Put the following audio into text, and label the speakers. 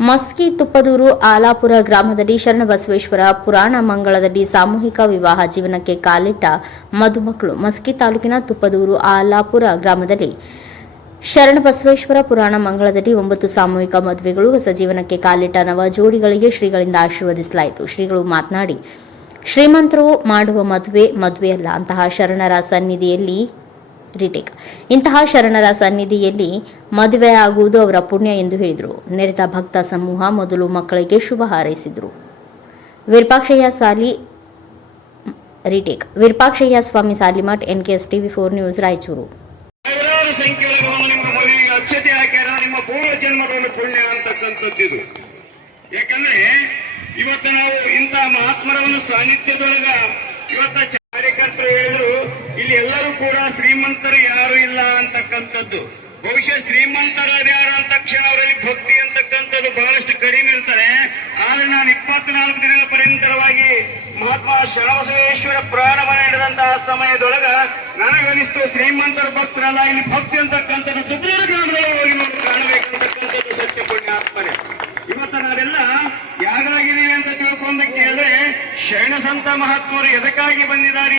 Speaker 1: ಮಸ್ಕಿ ತುಪ್ಪದೂರು ಆಲಾಪುರ ಗ್ರಾಮದಲ್ಲಿ ಶರಣಬಸವೇಶ್ವರ ಪುರಾಣ ಮಂಗಳದಲ್ಲಿ ಸಾಮೂಹಿಕ ವಿವಾಹ ಜೀವನಕ್ಕೆ ಕಾಲಿಟ್ಟ ಮಧುಮಕ್ಕಳು ಮಸ್ಕಿ ತಾಲೂಕಿನ ತುಪ್ಪದೂರು ಆಲಾಪುರ ಗ್ರಾಮದಲ್ಲಿ ಶರಣಬಸವೇಶ್ವರ ಪುರಾಣ ಮಂಗಳದಲ್ಲಿ ಒಂಬತ್ತು ಸಾಮೂಹಿಕ ಮದುವೆಗಳು, ಹೊಸ ಜೀವನಕ್ಕೆ ಕಾಲಿಟ್ಟ ನವ ಜೋಡಿಗಳಿಗೆ ಶ್ರೀಗಳಿಂದ ಆಶೀರ್ವದಿಸಲಾಯಿತು. ಶ್ರೀಗಳು ಮಾತನಾಡಿ, ಶ್ರೀಮಂತರು ಮಾಡುವ ಮದುವೆ ಮದುವೆಯಲ್ಲ. ಅಂತಹ ಶರಣರ ಸನ್ನಿಧಿಯಲ್ಲಿ ರಿಟೇಕ್ ಇಂತಹ ಶರಣರ ಸನ್ನಿಧಿಯಲ್ಲಿ ಮದುವೆ ಆಗುವುದು ಅವರ ಪುಣ್ಯ ಎಂದು ಹೇಳಿದರು. ನೆರೆದ ಭಕ್ತ ಸಮೂಹ ಮೊದಲು ಮಕ್ಕಳಿಗೆ ಶುಭ ಹಾರೈಸಿದರು. Virupakshayya Sali retake. Virupakshayya Swamy Salimath S TV four news, Raichur.
Speaker 2: ಇವತ್ತು ನಾವು ಇಂಥ ಮಹಾತ್ಮರವನ್ನು ಸಾನ್ನಿಧ್ಯದೊಳಗ ಇವತ್ತ ಶ್ರೀಮಂತರು ಯಾರು ಇಲ್ಲ ಅಂತಕ್ಕಂಥದ್ದು. ಬಹುಶಃ ಶ್ರೀಮಂತರಾದ್ಯಾರ ಅಂದ ತಕ್ಷಣ ಅವರಲ್ಲಿ ಭಕ್ತಿ ಅಂತಕ್ಕಂಥದ್ದು ಬಹಳಷ್ಟು ಕಡಿಮೆ ಇರ್ತಾರೆ ಆದ್ರೆ ನಾನು ಇಪ್ಪತ್ನಾಲ್ಕು ದಿನಗಳ ಪರ್ಯಂತರವಾಗಿ ಮಹಾತ್ಮ ಶರಣಬಸವೇಶ್ವರ ಪ್ರಾಣವನ್ನ ನಡೆದಂತಹ ಸಮಯದೊಳಗ ನನಗನಿಸ್ತು ಶ್ರೀಮಂತರ ಭಕ್ತರಲ್ಲ ಇಲ್ಲಿ ಭಕ್ತಿ ಅಂತಕ್ಕಂಥದ್ದು ತುಬ್ರೂರು ಗ್ರಾಮದಲ್ಲಿ ಹೋಗಿ ನಾವು ಕಾಣಬೇಕಂತಕ್ಕಂಥದ್ದು ಸತ್ಯ ಪುಣ್ಯಾತ್ಮನೆ. ಇವತ್ತು ನಾವೆಲ್ಲ ಯಾಗಾಗಿದ್ದೀವಿ ಅಂತ ತಿಳ್ಕೊಂಡ ಕೇಳಿದ್ರೆ ಶರಣ ಸಂತ ಮಹಾತ್ಮರು ಎದಕ್ಕಾಗಿ ಬಂದಿದ್ದಾರೆ